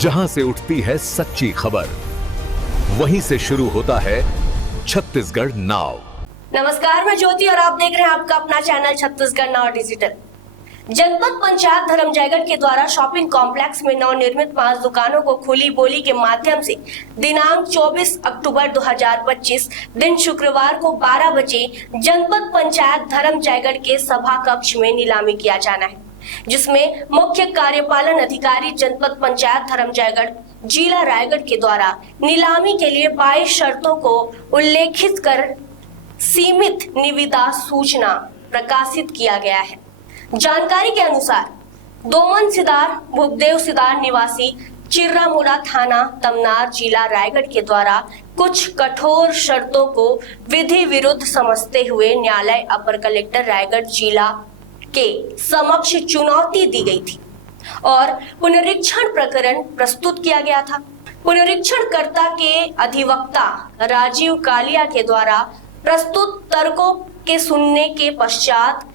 जहां से उठती है सच्ची खबर, वहीं से शुरू होता है छत्तीसगढ़ नाव। नमस्कार, मैं ज्योति और आप देख रहे हैं आपका अपना चैनल छत्तीसगढ़ नाव डिजिटल। जनपद पंचायत धर्मजयगढ़ के द्वारा शॉपिंग कॉम्प्लेक्स में नवनिर्मित 5 दुकानों को खुली बोली के माध्यम से दिनांक 24 अक्टूबर 2025 दिन शुक्रवार को 12 बजे जनपद पंचायत धर्मजयगढ़ के सभा कक्ष में नीलामी किया जाना है, जिसमें मुख्य कार्यपालन अधिकारी जनपद पंचायत धर्मजयगढ़ जिला रायगढ़ के द्वारा नीलामी के लिए 22 शर्तों को उल्लेखित कर सीमित निविदा सूचना प्रकाशित किया गया है। जानकारी के अनुसार दोमन सिदार भूपदेव सिदार निवासी चिर्रामुड़ा थाना तमनार जिला रायगढ़ के द्वारा कुछ कठोर शर्तों को विधि विरुद्ध समझते हुए न्यायालय अपर कलेक्टर रायगढ़ जिला के समक्ष चुनौती दी गई थी और पुनरीक्षण प्रकरण प्रस्तुत किया गया था। पुनरीक्षणकर्ता के अधिवक्ता राजीव कालिया के द्वारा प्रस्तुत तर्कों के सुनने के पश्चात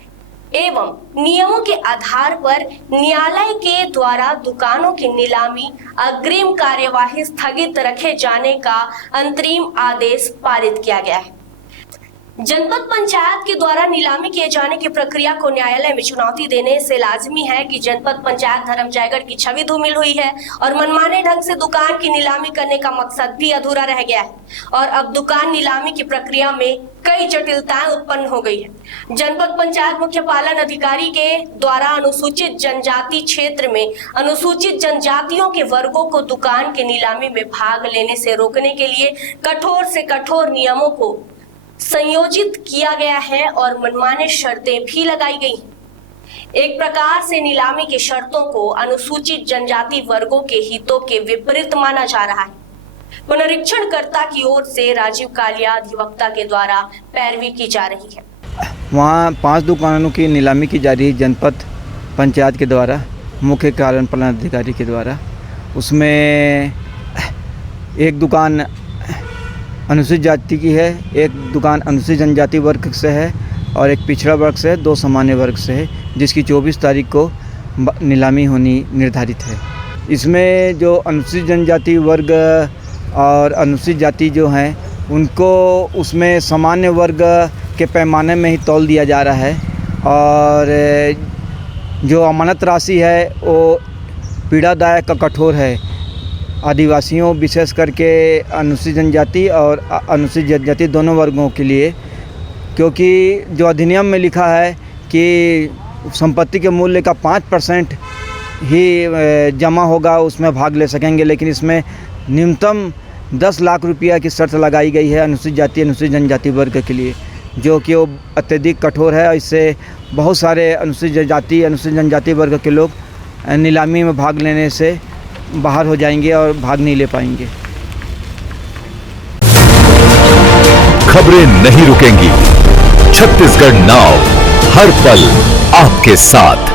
एवं नियमों के आधार पर न्यायालय के द्वारा दुकानों की नीलामी अग्रिम कार्यवाही स्थगित रखे जाने का अंतरिम आदेश पारित किया गया है। जनपद पंचायत के द्वारा नीलामी किए जाने की प्रक्रिया को न्यायालय में चुनौती देने से लाजमी है कि जनपद पंचायत धर्मजयगढ़ की छवि धूमिल हुई है और मनमाने ढंग से दुकान की नीलामी करने का मकसद भी अधूरा रह गया है और अब दुकान नीलामी की प्रक्रिया में कई जटिलताएं उत्पन्न हो गई है। जनपद पंचायत मुख्य पालन अधिकारी के द्वारा अनुसूचित जनजाति क्षेत्र में अनुसूचित जनजातियों के वर्गों को दुकान की नीलामी में भाग लेने से रोकने के लिए कठोर से कठोर नियमों को संयोजित किया गया है और मनमाने शर्तें भी लगाई गई। एक प्रकार से नीलामी की शर्तों को अनुसूचित जनजाति वर्गों के हितों के विपरीत माना जा रहा है। पुनरीक्षणकर्ता की ओर से राजीव कालिया अधिवक्ता के द्वारा पैरवी की जा रही है। वहाँ 5 दुकानों की नीलामी की जा रही है जनपद पंचायत के द्वारा, मुख्य कार्यपालन अधिकारी के द्वारा। उसमें एक दुकान अनुसूचित जाति की है, एक दुकान अनुसूचित जनजाति वर्ग से है और एक पिछड़ा वर्ग से है, 2 सामान्य वर्ग से है, जिसकी 24 तारीख को नीलामी होनी निर्धारित है। इसमें जो अनुसूचित जनजाति वर्ग और अनुसूचित जाति जो हैं उनको उसमें सामान्य वर्ग के पैमाने में ही तौल दिया जा रहा है और जो अमानत राशि है वो पीड़ादायक का कठोर है आदिवासियों विशेष करके अनुसूचित जनजाति और अनुसूचित जनजाति दोनों वर्गों के लिए, क्योंकि जो अधिनियम में लिखा है कि संपत्ति के मूल्य का 5% ही जमा होगा उसमें भाग ले सकेंगे, लेकिन इसमें न्यूनतम 10 लाख रुपया की शर्त लगाई गई है अनुसूचित जाति अनुसूचित जनजाति वर्ग के लिए, जो कि वो अत्यधिक कठोर है। इससे बहुत सारे अनुसूचित जाति अनुसूचित जनजाति वर्ग के लोग नीलामी में भाग लेने से बाहर हो जाएंगे और भाग नहीं ले पाएंगे। खबरें नहीं रुकेंगी, छत्तीसगढ़ नाव हर पल आपके साथ।